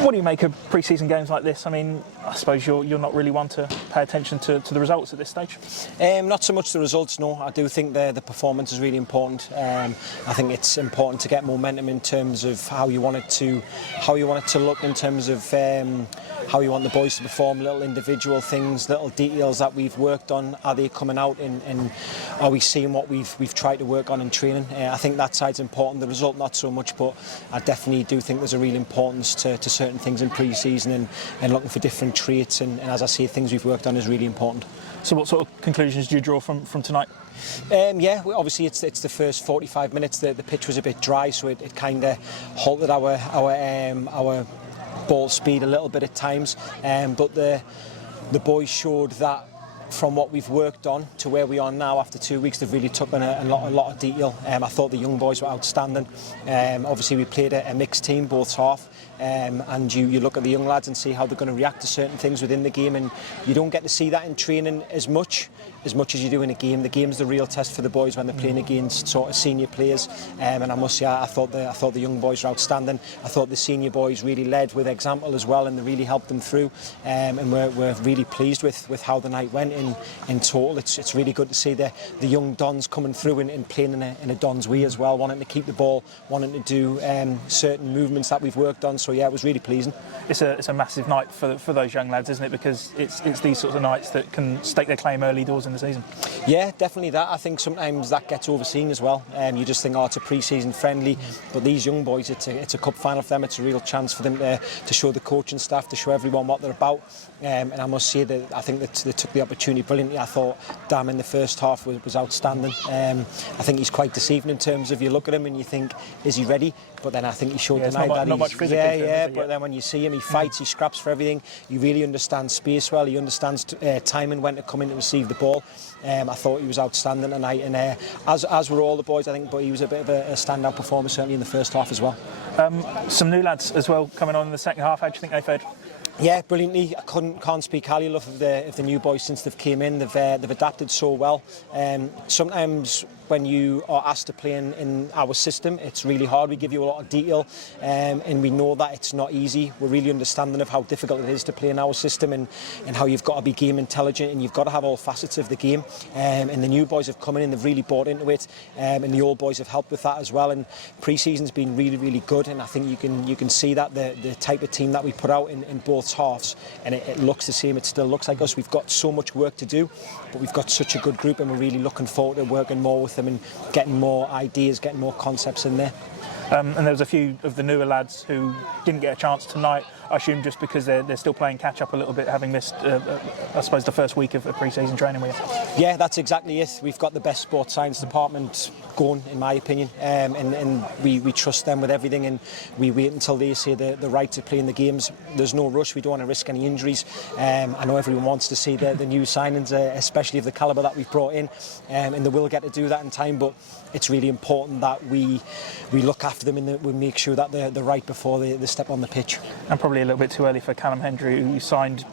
What do you make of pre-season games like this? I mean, I suppose you're not really one to pay attention to the results at this stage. Not so much the results, no. I do think the performance is really important. I think it's important to get momentum in terms of how you want it to look, in terms of how you want the boys to perform, little individual things, little details that we've worked on. Are they coming out and are we seeing what we've tried to work on in training? I think that side's important. The result not so much, but I definitely do think there's a real importance to certain things in pre-season and looking for different traits, and as I say, things we've worked on is really important. So what sort of conclusions do you draw from tonight? Yeah, obviously it's the first 45 minutes. The pitch was a bit dry, so it kind of halted our ball speed a little bit at times. But the boys showed that from what we've worked on to where we are now after 2 weeks, they've really taken a lot of detail. I thought the young boys were outstanding. Obviously we played a mixed team both half, and you look at the young lads and see how they're going to react to certain things within the game, and you don't get to see that in training as much as you do in a game. The game's the real test for the boys when they're playing against sort of senior players, and I must say I thought the young boys were outstanding. I thought the senior boys really led with example as well, and they really helped them through, and we're really pleased with how the night went in total. It's really good to see the young Dons coming through and playing in a Dons way as well, wanting to keep the ball, wanting to do certain movements that we've worked on. So yeah, it was really pleasing. It's a massive night for those young lads, isn't it? Because it's these sorts of nights that can stake their claim early doors in the season. Yeah, definitely that. I think sometimes that gets overseen as well. You just think, it's a pre-season friendly, but these young boys, it's a cup final for them. It's a real chance for them to show the coaching staff, to show everyone what they're about. And I must say that I think that they took the opportunity brilliantly. I thought Dam in the first half was outstanding. I think he's quite deceiving in terms of you look at him and you think, is he ready? But then I think he showed tonight that not much physically. But then when you see him, he fights, he scraps for everything. He really understands space well. He understands timing, when to come in to receive the ball. I thought he was outstanding tonight, and as were all the boys, I think. But he was a bit of a standout performer certainly in the first half as well. Some new lads as well coming on in the second half. How do you think they fared? Yeah, brilliantly. I can't speak highly enough of the new boys since they've came in. They've adapted so well. Sometimes when you are asked to play in our system, it's really hard. We give you a lot of detail, and we know that it's not easy. We're really understanding of how difficult it is to play in our system, and how you've got to be game intelligent, and you've got to have all facets of the game. And the new boys have come in and they've really bought into it, and the old boys have helped with that as well. And pre-season's been really, really good, and I think you can see that the type of team that we put out in both halves, and it looks the same. It still looks like us. We've got so much work to do, but we've got such a good group, and we're really looking forward to working more with them and getting more ideas, getting more concepts in there. And there was a few of the newer lads who didn't get a chance tonight, I assume just because they're still playing catch up a little bit, having missed, I suppose, the first week of pre-season training with you. Yeah, that's exactly it. We've got the best sports science department going, in my opinion, and we trust them with everything, and we wait until they say the right to play in the games. There's no rush. We don't want to risk any injuries. I know everyone wants to see the new signings, especially of the calibre that we've brought in, and they will get to do that in time, but it's really important that we look after them and we make sure that they're right before they step on the pitch. And probably a little bit too early for Callum Hendry, who signed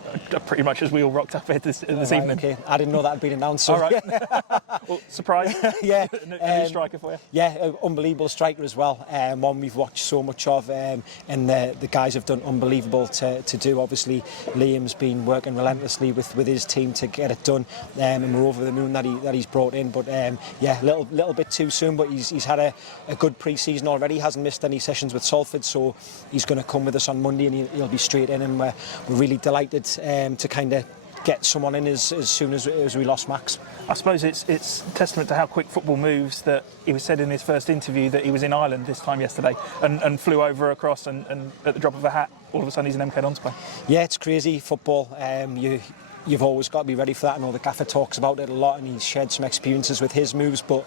pretty much as we all rocked up here this evening. Okay, I didn't know that had been announced. So. All right. Well, surprise. Yeah. A new striker for you. Yeah, unbelievable striker as well. One we've watched so much of, and the guys have done unbelievable to do. Obviously, Liam's been working relentlessly with his team to get it done, and we're over the moon that he's brought in. But yeah, a little bit too soon, but he's had a good pre-season already. He hasn't missed any sessions with Salford, so he's going to come with us on Monday, and he'll be straight in, and we're really delighted to kind of get someone in as soon as we lost Max. I suppose it's testament to how quick football moves that he was said in his first interview that he was in Ireland this time yesterday and flew over across, and at the drop of a hat all of a sudden he's an MK Dons player. Yeah, it's crazy football. You've always got to be ready for that. I know the gaffer talks about it a lot, and he's shared some experiences with his moves, but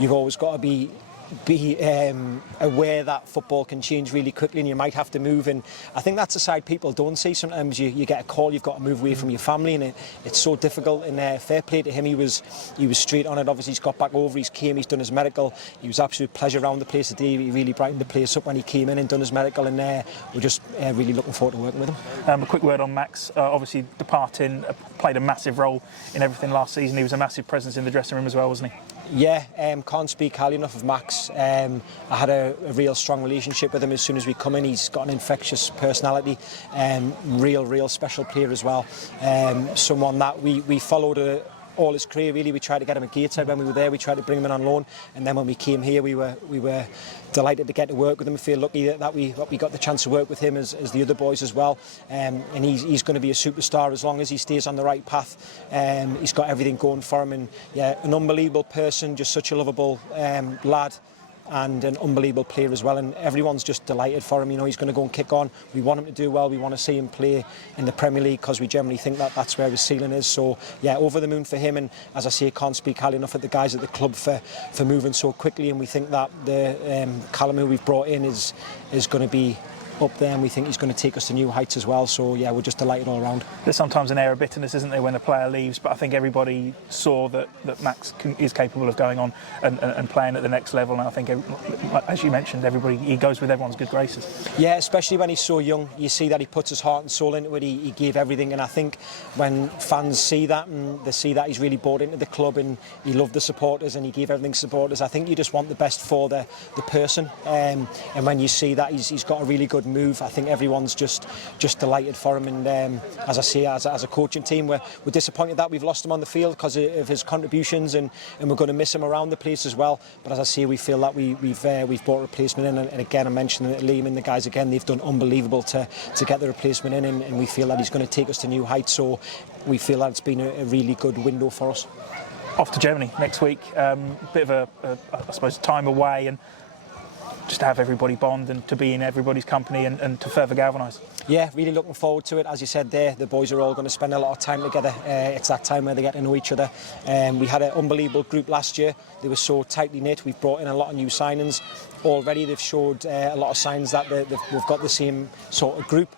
you've always got to be aware that football can change really quickly, and you might have to move, and I think that's a side people don't see. Sometimes you get a call, you've got to move away from your family, and it's so difficult. And fair play to him, he was straight on it. Obviously he's got back over, he's he's done his medical. He was absolute pleasure around the place today. He really brightened the place up when he came in and done his medical, and we're just really looking forward to working with him. A quick word on Max, obviously departing, played a massive role in everything last season. He was a massive presence in the dressing room as well, wasn't he? Yeah, can't speak highly enough of Max. boys. I had a real strong relationship with him as soon as we come in. He's got an infectious personality, real special player as well. Someone that we followed all his career really. We tried to get him at Gateshead when we were there. We tried to bring him in on loan, and then when we came here, we were delighted to get to work with him. I feel lucky that we got the chance to work with him as the other boys as well. And he's going to be a superstar as long as he stays on the right path. He's got everything going for him, and yeah, an unbelievable person, just such a lovable lad. And an unbelievable player as well, and everyone's just delighted for him. You know, he's going to go and kick on. We want him to do well. We want to see him play in the Premier League because we generally think that that's where his ceiling is. So yeah, over the moon for him. And as I say, I can't speak highly enough at the guys at the club for moving so quickly. And we think that the Callum who we've brought in is going to be up there, and we think he's going to take us to new heights as well. So yeah, we're just delighted all around. There's sometimes an air of bitterness, isn't there, when a player leaves, but I think everybody saw that Max is capable of going on and playing at the next level, and I think, as you mentioned, he goes with everyone's good graces. Yeah, especially when he's so young, you see that he puts his heart and soul into it. He gave everything, and I think when fans see that, and they see that he's really bought into the club and he loved the supporters and he gave everything to supporters, I think you just want the best for the person, and when you see that he's got a really good move, I think everyone's just delighted for him. And as I say, as a coaching team, we're disappointed that we've lost him on the field because of his contributions, and we're going to miss him around the place as well. But as I say, we feel that we've brought a replacement in, and again, I'm mentioning Liam and the guys again, they've done unbelievable to get the replacement in, and we feel that he's going to take us to new heights. So we feel that it's been a really good window for us. Off to Germany next week, bit of I suppose time away, and just to have everybody bond and to be in everybody's company and to further galvanise. Yeah, really looking forward to it. As you said there, the boys are all going to spend a lot of time together. It's that time where they get to know each other. We had an unbelievable group last year. They were so tightly knit. We've brought in a lot of new signings. Already they've showed a lot of signs that we've got the same sort of group.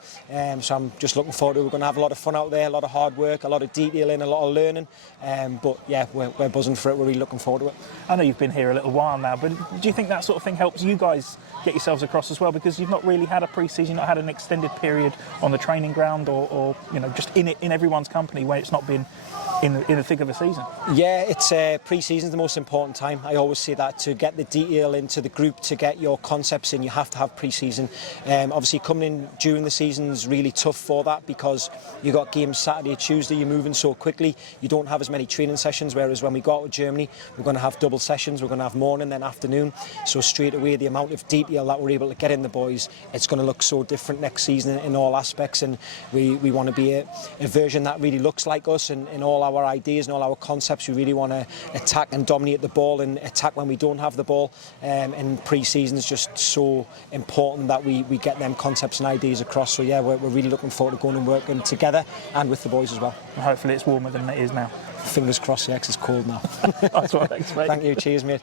So I'm just looking forward to it. We're going to have a lot of fun out there, a lot of hard work, a lot of detailing, a lot of learning. But yeah, we're buzzing for it. We're really looking forward to it. I know you've been here a little while now, but do you think that sort of thing helps you guys get yourselves across as well? Because you've not really had a pre-season, not had an extended period on the training ground, or just in everyone's company where it's not been in the thick of a season. Yeah, it's pre-season's the most important time. I always say that to get the detail into the group, to get your concepts in, you have to have pre-season. Obviously, coming in during the season is really tough for that because you got games Saturday, Tuesday. You're moving so quickly. You don't have as many training sessions. Whereas when we go out to Germany, we're going to have double sessions. We're going to have morning then afternoon. So straight away, the amount of detail that we're able to get in the boys, it's going to look so different next season in all aspects. And we want to be a version that really looks like us in all our ideas and all our concepts. We really want to attack and dominate the ball and attack when we don't have the ball. And pre-season is just so important that we get them concepts and ideas across. So yeah, we're really looking forward to going and working together and with the boys as well. And hopefully it's warmer than it is now. Fingers crossed, yeah, 'cause it's cold now. That's what I expect. Thank you, cheers mate.